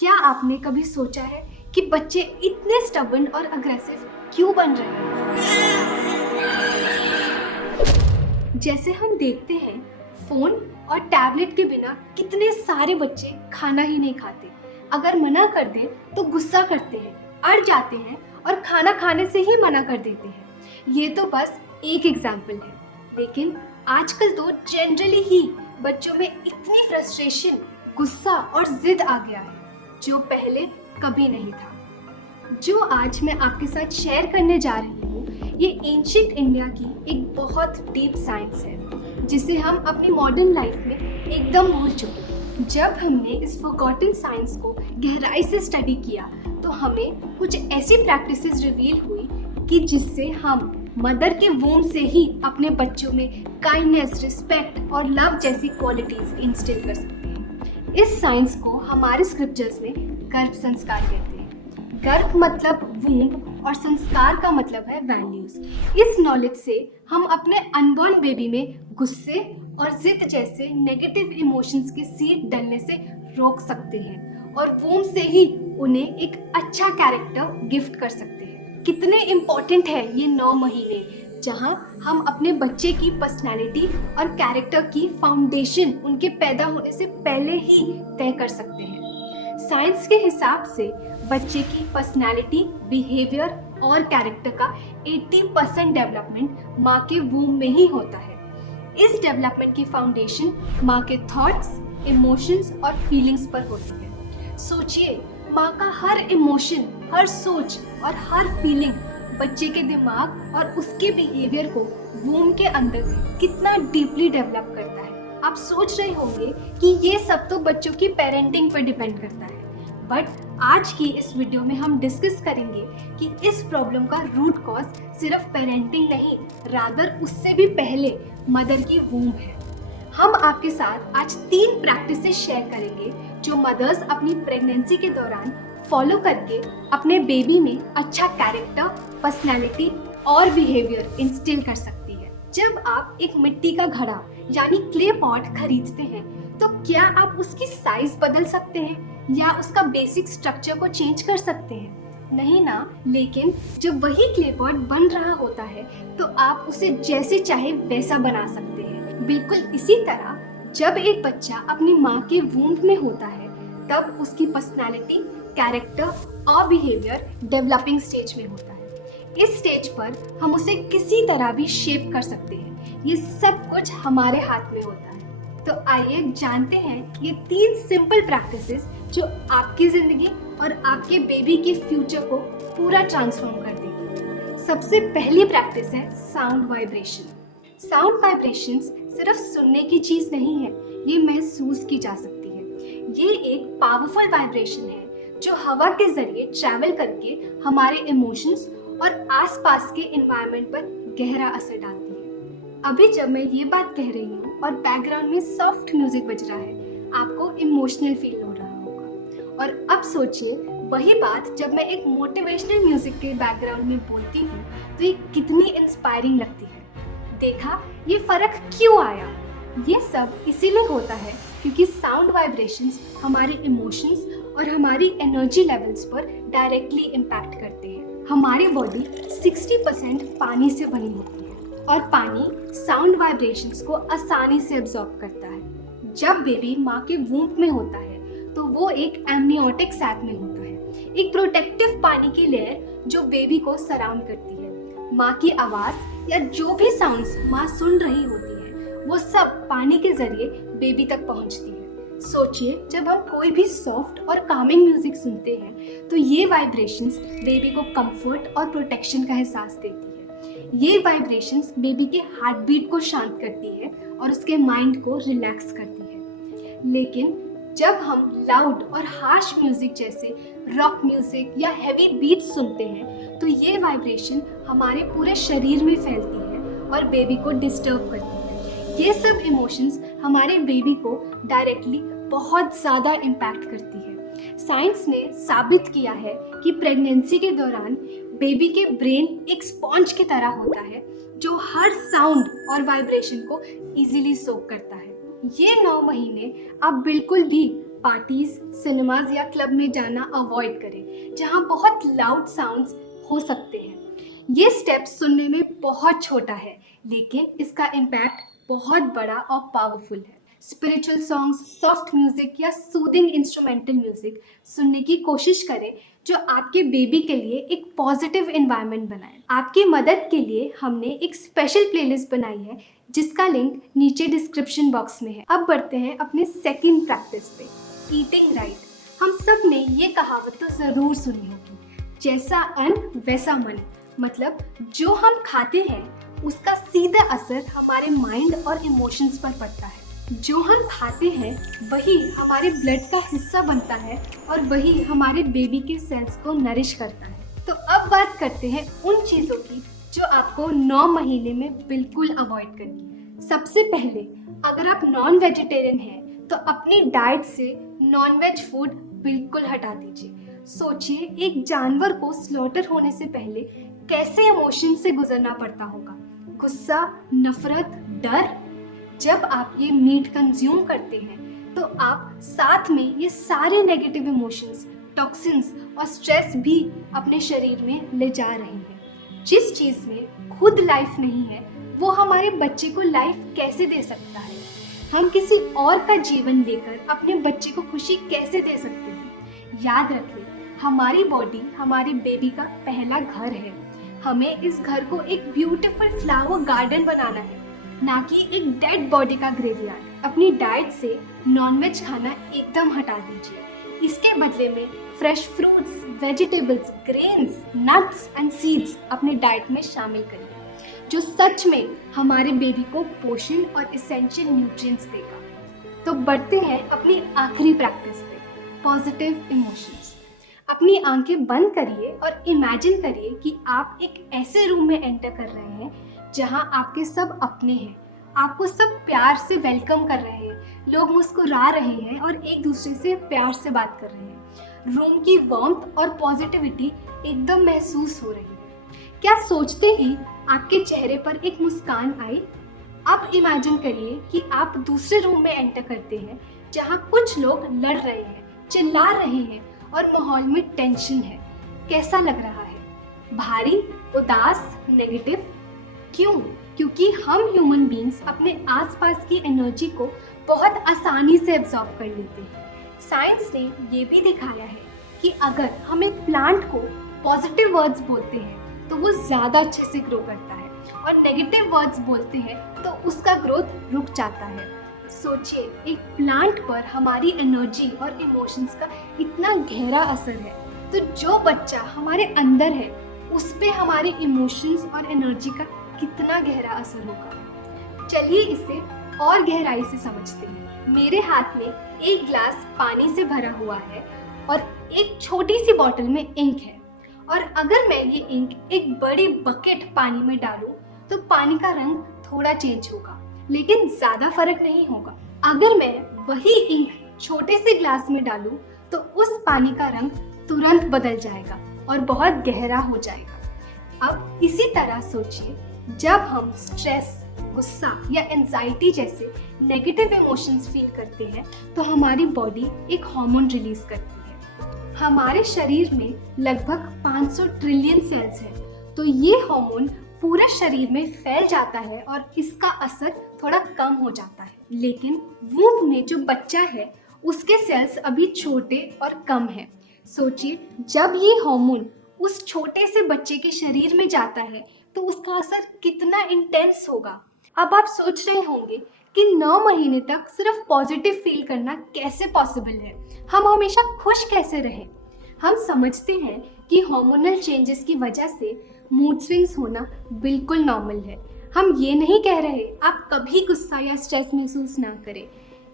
क्या आपने कभी सोचा है कि बच्चे इतने स्टबर्न और अग्रेसिव क्यों बन रहे हैं? जैसे हम देखते हैं, फोन और टैबलेट के बिना कितने सारे बच्चे खाना ही नहीं खाते। अगर मना कर दे तो गुस्सा करते हैं, अड़ जाते हैं और खाना खाने से ही मना कर देते हैं। ये तो बस एक एग्जाम्पल है, लेकिन आजकल तो जनरली ही बच्चों में इतनी फ्रस्ट्रेशन, गुस्सा और जिद आ गया है जो पहले कभी नहीं था। जो आज मैं आपके साथ शेयर करने जा रही हूँ, ये एंशिएंट इंडिया की एक बहुत डीप साइंस है जिसे हम अपनी मॉडर्न लाइफ में एकदम भूल चुके हैं। जब हमने इस फॉरगॉटन साइंस को गहराई से स्टडी किया तो हमें कुछ ऐसी प्रैक्टिसेस रिवील हुई कि जिससे हम मदर के वूम से ही अपने बच्चों में काइंडनेस, रिस्पेक्ट और लव जैसी क्वालिटीज इंस्टिल कर सकते हैं। इस साइंस को हमारे स्क्रिप्चर्स में गर्भ संस्कार कहते हैं। गर्भ मतलब वूम्ब और संस्कार का मतलब है वैल्यूज। इस नॉलेज से हम अपने अनबॉर्न बेबी में गुस्से और जिद जैसे नेगेटिव इमोशंस के सीड डलने से रोक सकते हैं और वूम्ब से ही उन्हें एक अच्छा कैरेक्टर गिफ्ट कर सकते हैं। कितने इम्पोर्टेंट है ये 9 महीने जहाँ हम अपने बच्चे की पर्सनैलिटी और कैरेक्टर की फाउंडेशन उनके पैदा होने से पहले ही तय कर सकते हैं। साइंस के हिसाब से बच्चे की पर्सनैलिटी, बिहेवियर और कैरेक्टर का 80% डेवलपमेंट माँ के वूम में ही होता है। इस डेवलपमेंट की फाउंडेशन माँ के थॉट्स, इमोशंस और फीलिंग्स पर होती है। सोचिए, माँ का हर इमोशन, हर सोच और हर फीलिंग बच्चे के दिमाग और उसके बिहेवियर को वूम के अंदर कितना डीपली डेवलप करता है। आप सोच रहे होंगे कि ये सब तो बच्चों की पेरेंटिंग पर डिपेंड करता है, बट आज की इस वीडियो में हम डिस्कस करेंगे कि इस प्रॉब्लम का रूट कॉज सिर्फ पेरेंटिंग नहीं, रादर उससे भी पहले मदर की वूम है। हम आपके साथ आज 3 प्रैक्टिसेस शेयर करेंगे जो मदर्स अपनी प्रेगनेंसी के दौरान फॉलो करके अपने बेबी में अच्छा कैरेक्टर, पर्सनैलिटी और बिहेवियर इंस्टिल कर सकती है। जब आप एक मिट्टी का घड़ा यानी क्ले पॉट खरीदते हैं तो क्या आप उसकी साइज बदल सकते हैं या उसका बेसिक स्ट्रक्चर को चेंज कर सकते हैं? नहीं ना। लेकिन जब वही क्ले पॉट बन रहा होता है तो आप उसे जैसे चाहे वैसा बना सकते हैं। बिल्कुल इसी तरह जब एक बच्चा अपनी माँ के वूम्ब में होता है तब उसकी पर्सनैलिटी, कैरेक्टर और बिहेवियर डेवलपिंग स्टेज में होता है। इस स्टेज पर हम उसे किसी तरह भी शेप कर सकते हैं। ये सब कुछ हमारे हाथ में होता है। तो आइए जानते हैं ये 3 सिंपल प्रैक्टिसेस जो आपकी जिंदगी और आपके बेबी के फ्यूचर को पूरा ट्रांसफॉर्म कर देगी। सबसे पहली प्रैक्टिस है साउंड वाइब्रेशन। साउंड वाइब्रेशंस सिर्फ सुनने की चीज नहीं है, ये महसूस की जा सकती है। ये एक पावरफुल वाइब्रेशन है जो हवा के जरिए ट्रैवल करके हमारे इमोशंस और आसपास के एनवायरनमेंट पर गहरा असर डालती है। अभी जब मैं ये बात कह रही हूँ और बैकग्राउंड में सॉफ्ट म्यूजिक बज रहा है, आपको इमोशनल फील हो रहा होगा। और अब सोचिए वही बात जब मैं एक मोटिवेशनल म्यूजिक के बैकग्राउंड में बोलती हूँ तो ये कितनी इंस्पायरिंग लगती है। देखा ये फर्क क्यों आया? ये सब इसीलिए होता है क्योंकि साउंड वाइब्रेशंस हमारे इमोशंस और हमारी एनर्जी लेवल्स पर डायरेक्टली इम्पैक्ट करते हैं। हमारी बॉडी 60% पानी से बनी होती है और पानी साउंड वाइब्रेशंस को आसानी से अब्सॉर्ब करता है। जब बेबी माँ के वूम्ब में होता है तो वो एक एमनियोटिक सैक में होता है, एक प्रोटेक्टिव पानी की लेयर जो बेबी को सराउंड करती है। माँ की आवाज या जो भी साउंड्स माँ सुन रही होती है वो सब पानी के जरिए बेबी तक पहुँचती है। सोचिए जब हम कोई भी सॉफ्ट और कामिंग म्यूजिक सुनते हैं तो ये वाइब्रेशंस बेबी को कंफर्ट और प्रोटेक्शन का एहसास देती है। ये वाइब्रेशंस बेबी के हार्ट बीट को शांत करती है और उसके माइंड को रिलैक्स करती है। लेकिन जब हम लाउड और हार्श म्यूजिक जैसे रॉक म्यूजिक या हैवी बीट सुनते हैं तो ये वाइब्रेशन हमारे पूरे शरीर में फैलती है और बेबी को डिस्टर्ब करती है। ये सब इमोशंस हमारे बेबी को डायरेक्टली बहुत ज़्यादा इम्पैक्ट करती है। साइंस ने साबित किया है कि प्रेगनेंसी के दौरान बेबी के ब्रेन एक स्पॉन्ज की तरह होता है जो हर साउंड और वाइब्रेशन को इजीली सोक करता है। ये 9 महीने आप बिल्कुल भी पार्टीज, सिनेमाज या क्लब में जाना अवॉइड करें जहां बहुत लाउड साउंड्स हो सकते हैं। ये स्टेप सुनने में बहुत छोटा है, लेकिन इसका इम्पैक्ट बहुत बड़ा और पावरफुल है। स्पिरिचुअल सॉन्ग्स, सॉफ्ट म्यूजिक या सूदिंग इंस्ट्रूमेंटल म्यूजिक सुनने की कोशिश करें जो आपके बेबी के लिए एक पॉजिटिव एनवायरनमेंट बनाए। आपकी मदद के लिए हमने एक स्पेशल प्लेलिस्ट बनाई है जिसका लिंक नीचे डिस्क्रिप्शन बॉक्स में है। अब बढ़ते हैं अपने सेकंड प्रैक्टिस पे, ईटिंग राइट। हम सब ने ये कहावत तो ज़रूर सुनी होगी, जैसा अन्न वैसा मन। मतलब जो हम खाते हैं उसका सीधा असर हमारे माइंड और इमोशंस पर पड़ता है। जो हम खाते हैं वही हमारे ब्लड का हिस्सा बनता है और वही हमारे बेबी के सेल्स को नरिश करता है। तो अब बात करते हैं उन चीज़ों की जो आपको 9 महीने में बिल्कुल अवॉइड करनी है। सबसे पहले, अगर आप नॉन वेजिटेरियन हैं तो अपनी डाइट से नॉन वेज फूड बिल्कुल हटा दीजिए। सोचिए, एक जानवर को स्लॉटर होने से पहले कैसे इमोशन से गुजरना पड़ता होगा। गुस्सा, नफरत, डर। जब आप ये मीट कंज्यूम करते हैं तो आप साथ में ये सारे नेगेटिव इमोशंस, टॉक्सिन्स और स्ट्रेस भी अपने शरीर में ले जा रहे हैं। जिस चीज़ में खुद लाइफ नहीं है वो हमारे बच्चे को लाइफ कैसे दे सकता है? हम किसी और का जीवन लेकर अपने बच्चे को खुशी कैसे दे सकते हैं? याद रखें, हमारी बॉडी हमारे बेबी का पहला घर है। हमें इस घर को एक ब्यूटीफुल फ्लावर गार्डन बनाना है, ना कि एक डेड बॉडी का ग्रेवयार्ड। अपनी डाइट से नॉनवेज खाना एकदम हटा दीजिए। इसके बदले में fresh fruits, vegetables, grains, nuts and seeds अपने डाइट में शामिल करिए, जो सच में हमारे बेबी को पोषण और एसेंशियल न्यूट्रिएंट्स देगा। तो बढ़ते हैं अपनी आखिरी प्रैक्टिस पे, पॉजिटिव इमोशंस। अपनी आंखें बंद करिए और इमेजिन करिए कि आप एक ऐसे रूम में एंटर कर रहे हैं जहां आपके सब अपने हैं। आपको सब प्यार से वेलकम कर रहे हैं, लोग मुस्कुरा रहे हैं और एक दूसरे से प्यार से बात कर रहे हैं। रूम की वार्मथ और पॉजिटिविटी एकदम महसूस हो रही है। क्या सोचते ही आपके चेहरे पर एक मुस्कान आई? अब इमेजिन करिए कि आप दूसरे रूम में एंटर करते हैं जहां कुछ लोग लड़ रहे हैं, चिल्ला रहे हैं और माहौल में टेंशन है। कैसा लग रहा है? भारी, उदास, नेगेटिव? क्यों? क्योंकि हम ह्यूमन बीइंग्स अपने आसपास की एनर्जी को बहुत आसानी से एब्जॉर्ब कर लेते हैं। साइंस ने ये भी दिखाया है कि अगर हम एक प्लांट को पॉजिटिव वर्ड्स बोलते हैं तो वो ज़्यादा अच्छे से ग्रो करता है, और नेगेटिव वर्ड्स बोलते हैं तो उसका ग्रोथ रुक जाता है। सोचिए, एक प्लांट पर हमारी एनर्जी और इमोशंस का इतना गहरा असर है, तो जो बच्चा हमारे अंदर है उस पे हमारे इमोशंस और एनर्जी का कितना गहरा असर होगा। चलिए इसे और गहराई से समझते हैं। मेरे हाथ में एक ग्लास पानी से भरा हुआ है और एक छोटी सी बोतल में इंक है, और अगर मैं ये इंक एक बड़ी बकेट पानी में डालूं तो पानी का रंग थोड़ा चेंज होगा, लेकिन ज़्यादा फर्क नहीं होगा। अगर मैं वही इंक छोटे से ग्लास में डालूं तो उस पानी का रंग तुरंत बदल जाएगा और बहुत गहरा हो जाएगा। अब इसी तरह सोचिए, जब हम स्ट्रेस, गुस्सा या एंजाइटी जैसे नेगेटिव इमोशंस फील करते हैं तो हमारी बॉडी एक हार्मोन रिलीज करती है। हमारे शरीर में लगभग 500 ट्रिलियन सेल्स हैं, तो ये हार्मोन पूरे शरीर में फैल जाता है और इसका असर थोड़ा कम हो जाता है। लेकिन वूम्ब में जो बच्चा है उसके सेल्स अभी छोटे और कम हैं। सोचिए, जब ये हार्मोन उस छोटे से बच्चे के शरीर में जाता है तो उसका असर कितना इंटेंस होगा। अब आप सोच रहे होंगे कि 9 महीने तक सिर्फ पॉजिटिव फील करना कैसे पॉसिबल है, हम हमेशा खुश कैसे रहें। हम समझते हैं कि हार्मोनल चेंजेस की वजह से मूड स्विंग्स होना बिल्कुल नॉर्मल है। हम ये नहीं कह रहे आप कभी गुस्सा या स्ट्रेस महसूस ना करें,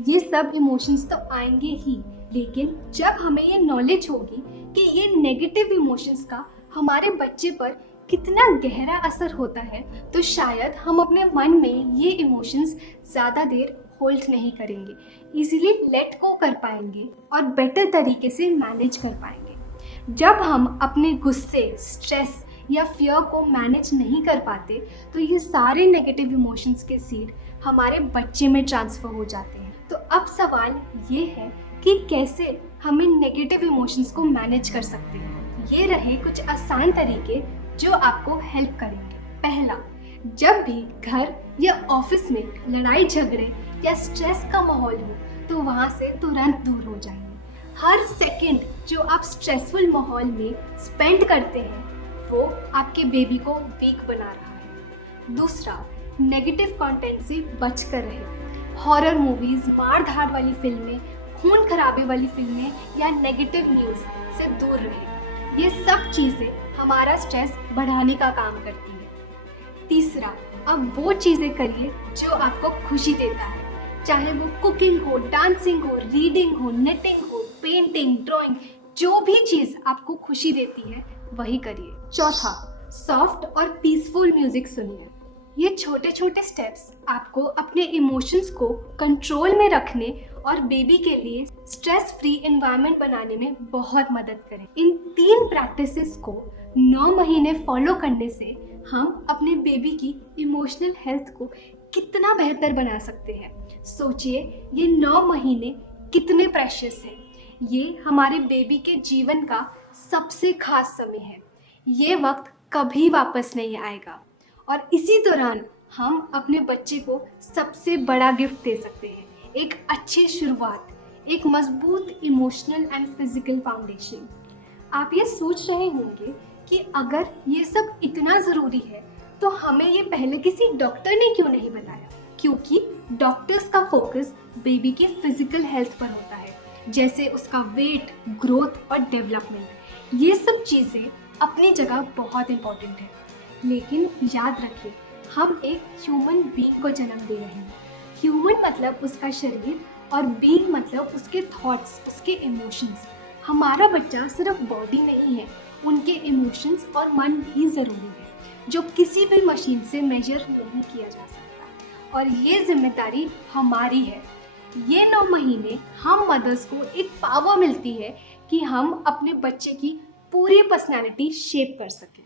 ये सब इमोशंस तो आएंगे ही, लेकिन जब हमें ये नॉलेज होगी कि ये नेगेटिव इमोशंस का हमारे बच्चे पर कितना गहरा असर होता है, तो शायद हम अपने मन में ये इमोशंस ज़्यादा देर होल्ड नहीं करेंगे, इजीली लेट गो कर पाएंगे और बेटर तरीके से मैनेज कर पाएंगे। जब हम अपने गुस्से, स्ट्रेस या फियर को मैनेज नहीं कर पाते तो ये सारे नेगेटिव इमोशंस के सीड हमारे बच्चे में ट्रांसफ़र हो जाते हैं। तो अब सवाल ये है कि कैसे हमें नेगेटिव इमोशंस को मैनेज कर सकते हैं। ये रहे कुछ आसान तरीके जो आपको हेल्प करेंगे। पहला, जब भी घर या ऑफिस में लड़ाई झगड़े या स्ट्रेस का माहौल हो तो वहाँ से तुरंत दूर हो जाइए। हर सेकंड जो आप स्ट्रेसफुल माहौल में स्पेंड करते हैं वो आपके बेबी को वीक बना रहा है। दूसरा, नेगेटिव कंटेंट से बच कर रहे। हॉरर मूवीज, मार धाड़ वाली फिल्में, खून खराबे वाली फिल्में या नेगेटिव न्यूज़ से दूर रहे। ये सब चीज़ें हमारा स्ट्रेस बढ़ाने का काम करती है। तीसरा, अब वो चीज़ें करिए जो आपको खुशी देता है, चाहे वो कुकिंग हो, डांसिंग हो, रीडिंग हो, निटिंग हो, पेंटिंग, ड्राइंग, जो भी चीज़ आपको खुशी देती है वही करिए। चौथा, सॉफ्ट और पीसफुल म्यूजिक सुनिए। ये छोटे छोटे स्टेप्स आपको अपने इमोशंस को कंट्रोल में रखने और बेबी के लिए स्ट्रेस फ्री एनवायरनमेंट बनाने में बहुत मदद करें। इन 3 प्रैक्टिसेस को 9 महीने फॉलो करने से हम अपने बेबी की इमोशनल हेल्थ को कितना बेहतर बना सकते हैं। सोचिए, ये 9 महीने कितने प्रेशियस हैं। ये हमारे बेबी के जीवन का सबसे खास समय है। ये वक्त कभी वापस नहीं आएगा और इसी दौरान हम अपने बच्चे को सबसे बड़ा गिफ्ट दे सकते हैं, एक अच्छी शुरुआत, एक मजबूत इमोशनल एंड फिजिकल फाउंडेशन। आप ये सोच रहे होंगे कि अगर ये सब इतना ज़रूरी है तो हमें ये पहले किसी डॉक्टर ने क्यों नहीं बताया? क्योंकि डॉक्टर्स का फोकस बेबी की फिजिकल हेल्थ पर होता है, जैसे उसका वेट, ग्रोथ और डेवलपमेंट। ये सब चीज़ें अपनी जगह बहुत इम्पोर्टेंट है, लेकिन याद रखिए, हम एक ह्यूमन बीइंग को जन्म दे रहे हैं। ह्यूमन मतलब उसका शरीर और बीइंग मतलब उसके थॉट्स, उसके इमोशंस। हमारा बच्चा सिर्फ बॉडी नहीं है, उनके इमोशंस और मन भी ज़रूरी है, जो किसी भी मशीन से मेजर नहीं किया जा सकता। और ये जिम्मेदारी हमारी है। ये 9 महीने हम मदर्स को एक पावर मिलती है कि हम अपने बच्चे की पूरी पर्सनालिटी शेप कर सकें।